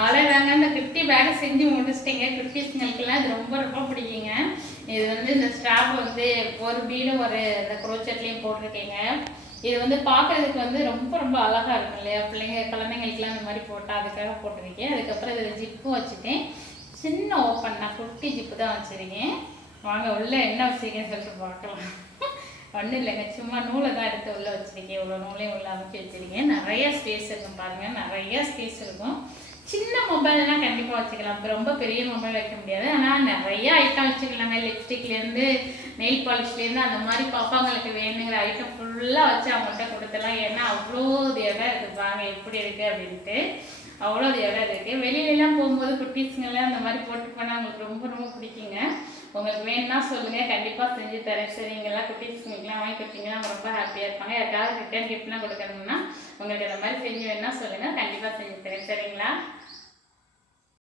அவ்வளோதாங்க. இந்த குட்டி பேக்கை செஞ்சு முடிச்சிட்டிங்க. குட்டீஸ்ங்களுக்கெல்லாம் இது ரொம்ப ரொம்ப பிடிக்குங்க. இது வந்து இந்த ஸ்ட்ராப் வந்து ஒரு பீடும் ஒரு இந்த குரோச்சட்லேயும் போட்டிருக்கீங்க. இது வந்து பார்க்குறதுக்கு வந்து ரொம்ப ரொம்ப அழகாக இருக்கும் இல்லையா? குழந்தைங்களுக்குலாம் இந்த மாதிரி போட்டால் அதுக்காக போட்டிருக்கேன். அதுக்கப்புறம் இதில் ஜிப்பும் வச்சுட்டேன். சின்ன ஓப்பன் தான், குட்டி ஜிப்பு தான் வச்சுருக்கேன். வாங்க உள்ளே என்ன வச்சுருக்கேன்னு சொல்லிட்டு பார்க்கலாம். ஒன்றும் இல்லைங்க, சும்மா நூலை தான் எடுத்து உள்ளே வச்சுருக்கேன். இவ்வளோ நூலையும் உள்ளே அமைச்சு வச்சுருக்கேன். நிறைய ஸ்பேஸ் இருக்கும் பாருங்கள், நிறைய ஸ்பேஸ் இருக்கும். சின்ன மொபைல்லாம் கண்டிப்பாக வச்சுக்கலாம். இப்போ ரொம்ப பெரிய மொபைல் வைக்க முடியாது, ஆனால் நிறைய ஐட்டம் வச்சுக்கலாங்க. லிப்ஸ்டிக்லேருந்து நெயில் பாலிஷ்லேருந்து அந்த மாதிரி பாப்பாங்களுக்கு வேணுங்கிற ஐட்டம் ஃபுல்லாக வச்சு அவங்கள்ட்ட கொடுத்துலாம். ஏன்னா அவ்வளோ இடம் இருக்குது பாருங்க எப்படி இருக்குது அப்படின்ட்டு. அவ்வளோ இடம் இருக்குது. வெளியிலலாம் போகும்போது குட்டீஸுங்கெல்லாம் அந்த மாதிரி போட்டு போனால் அவங்களுக்கு ரொம்ப ரொம்ப பிடிக்குங்க. உங்களுக்கு வேணும்னா சொல்லுங்கள், கண்டிப்பாக செஞ்சு தரேன். சரிங்களா? குட்டீஸுங்களுக்குலாம் வாங்கி கொடுத்தீங்கன்னா அவங்க ரொம்ப ஹாப்பியாக இருப்பாங்க. யாருக்காவது ரிட்டர்ன் கிஃப்ட்லாம் கொடுக்கணும்னா உங்களுக்கு அந்த மாதிரி செஞ்சு வேணும்னா சொல்லுங்கள், கண்டிப்பாக செஞ்சு தரேன். சரிங்களா?